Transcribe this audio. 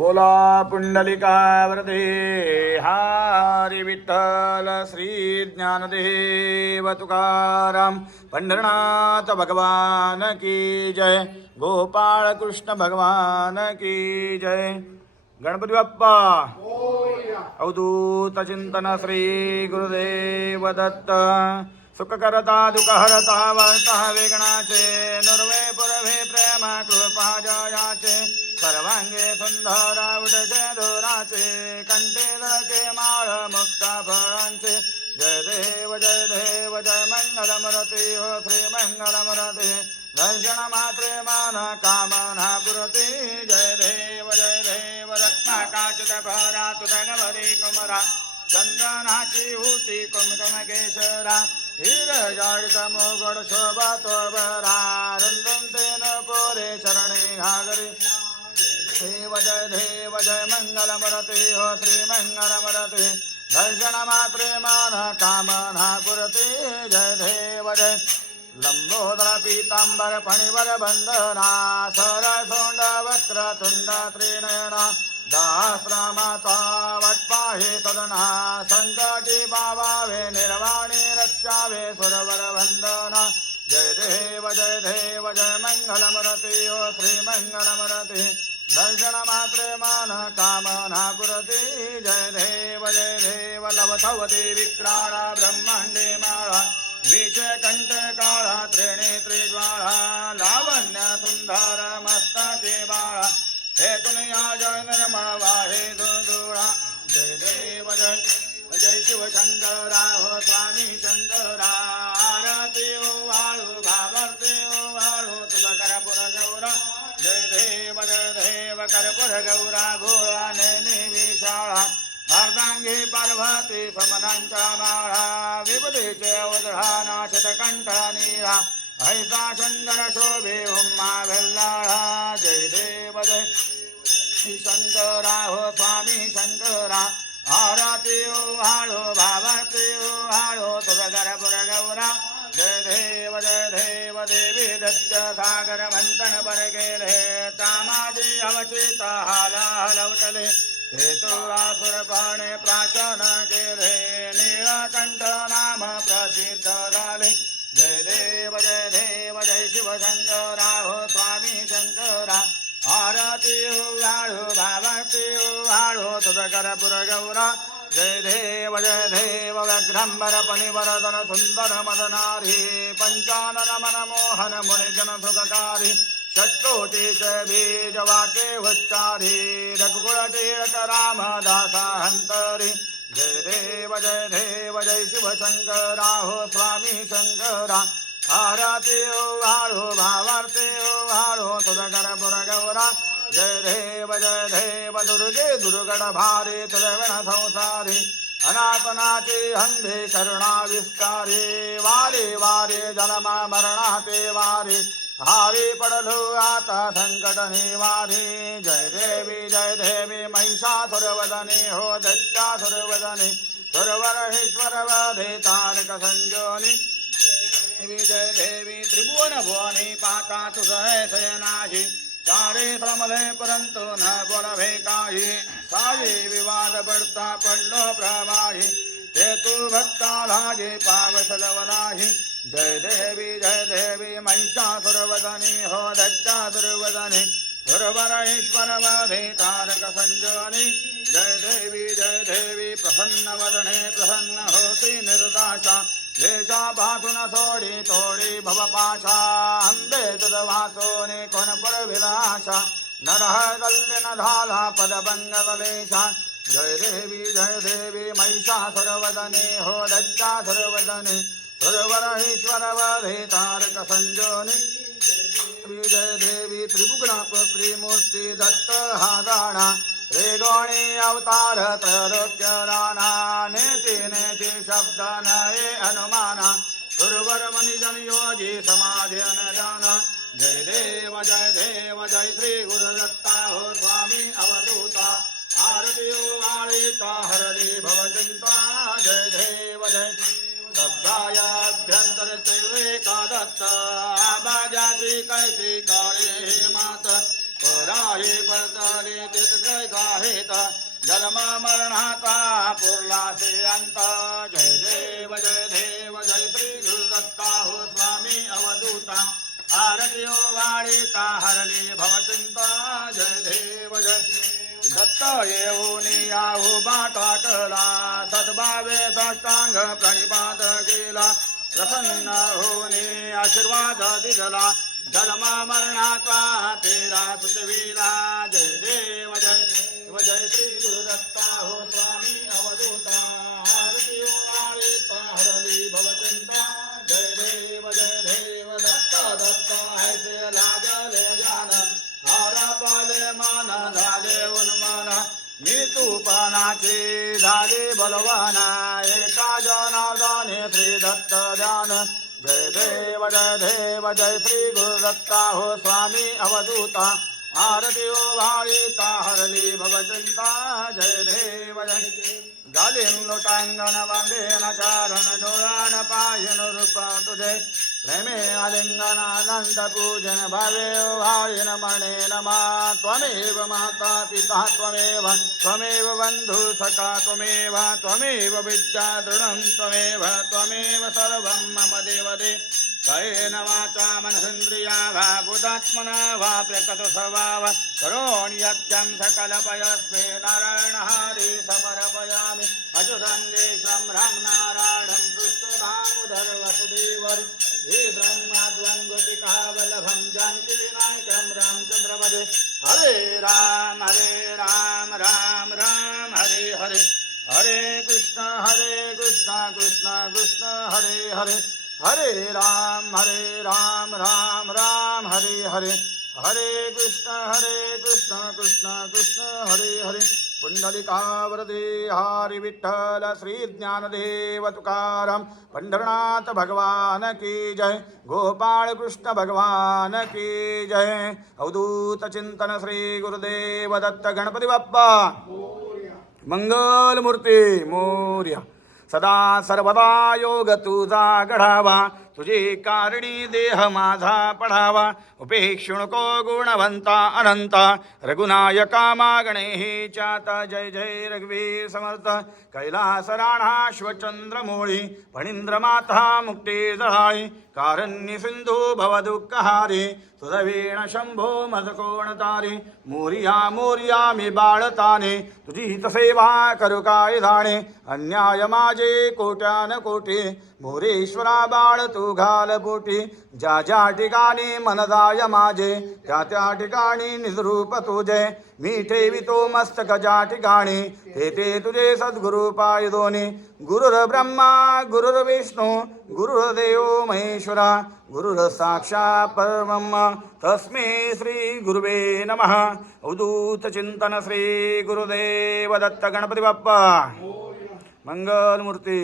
बोला पुंडलिकावरते हरी विठ्ठल श्री ज्ञानदेव तुकाराम पंढरनाथ भगवान की जय। गोपाळ कृष्ण भगवान की जय। गणपती बाप्पा अवधूत चिंतन श्री गुरुदेव दत्त। सुख करता दुःख हरता वर्ता वेगणाचे नुर्वे पुरवे प्रेम कृपा जयाचे सर्वांगे सुंदर उडचे धोराचे कंठे लके माळ मुक्ता फळांचे। जय देव जय मंगल मूर्ती हो श्री मंगल मूर्ती दर्शन मात्रे मान कामना पुरती। जय देव रत्नाकाचित भरा तुझगवरी कुमरा चंदनाची होती कुमकुम केशरा हिरजाळित मोगड शोभा तो बरा रुंदुंते नको रे शरणे घागरी। देव जय मंगल मूर्ती हो श्री मंगल मूर्ती दर्शन मात्रे मान कामना पुरती। जय देव जय लंबोदर पीतांबर फणिवर बंधना सरळ सोंड वक्र तुंड त्रिनयना दाश्रमाचा वटपाहे सदना संकटी बाबावे निर्वाणी रक्षावे सुरवर वंदना। जय देव जय मंगल मूर्ती हो श्री मंगल मूर्ती दर्शन मात्रे मान कामना पुरती। जय देव लवथवती विक्राळा ब्रह्मांडे माळा विष कंठ काळा त्रिनेत्री ज्वाळा लावण्य सुंदर मस्तके बाळा हेतुन या जय निर्मळ वाहे दुधुळा। जय देव जय शिव शंकरा हो स्वामी शंकरा आरती ओ वाळू भावरती ओ वाळू तुझ करपुर गौरा। जय देव करपुर गौरा भोळा नेनी विशाळा अर्धांगी पार्वती समनांच्या माळा विभूतीचे उधळा शतकंठ नीळा ऐसा शंकर शोभे उम्मा वेल्लाळा। जय देव जय शंकरा हो स्वामी शंकरा आरती ओ वाळू भावरती ओ वाळू तुझ करपुर गौरा। जय देव देवी दत्त सागर मंथन पर गेले तामाजी अवचित हाला हलवटले हेतु आसुर पाणे प्राशन केले नीळकंठ नाम प्रसिद्ध झाले। जय देव जय शिव शंकरा हो स्वामी शंकरा आरती हो वाळू भावरती हो वाळू तुझ करपुर गौरा। जय देव व्यघ्रंबर पनिवरदन सुंदर मदनारी पंचानन मनमोहन मुनिजन सुखकारी षट्कोटीच बीज वाके उच्चारी रघुकुल टिळक रामदासा हंतरी। जय देव जय शिव शंकरा हो स्वामी शंकरा आरती ओ वाळू भावरती ओ वाळू तुझ करपुर गौरा। जय देव दुर्गे दुर्गड भारी तुझविण संसारी अनाथनाची हंभे करुणा विस्तारी वारे वारे जन्मा मरणाते वारी हारी पडलो आता संकट निवारी। जय देवी महिषासुरवदनी हो दत्तासुरवदनी सुरवरहेश्वर वधे तारक संजोनी। जय देवी त्रिभुवन भुवनी पाता तुझ शयनाशी चारे श्रमले परंतु न बोलवे काही साये विवाद पडता पडलो प्रवाही हेतु भक्ता लागे पावसलवलाही। जय देवी महिषासुरवदनी हो दत्तासुरवदनी सुरवरहेश्वर वधे तारक संजोनी। जय देवी प्रसन्न वदने प्रसन्न होती निर्दाशा देशा भातुन सोडी तोडी भवपाशा अंबे तुझ वासोनी कोणपुर विलाशा नरह कल्याण झाला पदभंगलेशा। जय देवी महिषासुरवदनी हो दत्तासुरवदनी सुरवरहेश्वर वधे तारक संजोनी। जय देवी त्रिभुवनापुत्री मूर्ती दत्त हा गाणा रेगोणी अवतार त्रैलोक्य राणा नेति शब्द नये अनुमाना सुरवर मनिजन योगी समाधि अनदाना। जय देव जय श्री गुरुदत्ता हो स्वामी अवधूता आरती वाळीता हरदी भवचिंता। जय देव शब्दायाभ्यंतर चैवेका दत्त आबाजाती कैसी काळे मात पराये पडताले तित जन्म मरणाचा पुरलासे अंत जय देव जय श्री गुरुदत्ता हो स्वामी अवधूता आरती वाळीता हरली भवचिंता जय देव जय दत्त येऊनी आहू बाटा कला सद्भावे साष्टांग प्रणिपात केला प्रसन्न होने आशीर्वाद दिला जन्म मरणाचा तेरा सुतवीला जय देव जय श्री गुरुदत्ता हो स्वामी अवधूता आरती वाळीता हरली भवचिंता जय देव दत्त दत्त ऐसे लागले जान हारापाले मान झाले उन्मान मी तूपनाचे झाले बलवाना एका जनार्दने श्री दत्त ध्यान जय देव जय श्री गुरुदत्ता हो स्वामी अवधूता आरती वाळीता हरली भवचिंता जय देव गालीन लोटांगण वांदेन चारण डोळान पायन रूप तुझे प्रेमे आलिंगन अनंत पूजन भावे वाळीन मणे नमा त्वमेव माता पिता त्वमेव बंधु सखा त्वमेव विद्या दृढं त्वमेव सर्वं मम देवदे कायेन वाचा मनसेन्द्रिया वा बुधात्मना वा प्रकृतस्वभाव करोण्यत्यं सकलपयस्मे नारायण हरि समर्पयामि अजुसंदेशं राम नारायणं कृष्णदामोदर वसुदेवर हे ब्रह्माद्वन्द्वतिकावल्लभं जानकीविनायकं रामचन्द्रपदे हरे राम राम हरे हरे हरे कृष्ण कृष्ण कृष्ण हरे हरे हरे राम राम हरे हरे हरे कृष्ण कृष्ण कृष्ण हरे हरे पुंडलिकावरदे हरि विठ्ठल श्री ज्ञानदेव तुकाराम पंढरनाथ भगवान की जय गोपाळ कृष्ण भगवान की जय अवधूत चिंतन श्री गुरुदेव दत्त गणपती बाप्पा मंगल मूर्ती मोर्या सदा सर्वदा योग तुझा घडावा तुझी कारणी देह माझा पढावा उपेक्षु नको गुणवंता अनंता रघुनायका मागणे हे चाता जय जय रघुवीर समर्थ कैलास राणा श्वचंद्रमोळी फणींद्र माता मुक्ती जळाळी कारण्य सिंधू भवदुःखहारी सुरवीण शंभो मजकोणतारी मोरिया मी बाळताने तुझी सेवा करू काय जाणे अन्याय माझे कोट्यान कोटी मोरेश्वरा बाळ तू घाल पोटी ज्या ठिकाणी मन जाय माझे त्या ठिकाणी निजरूप तुझे मी ठेवितो मस्तक ज्या ठिकाणी ते तुझे सद्गुरु पाय दोन्ही गुरुर ब्रह्मा गुरुर विष्णू गुरुर्देव महेश्वरा गुरुर साक्षात् परब्रह्म तस्मै श्री गुरुवे नमः अवधूत चिंतन श्री गुरुदेव दत्त गणपती बाप्पा मंगल मूर्ती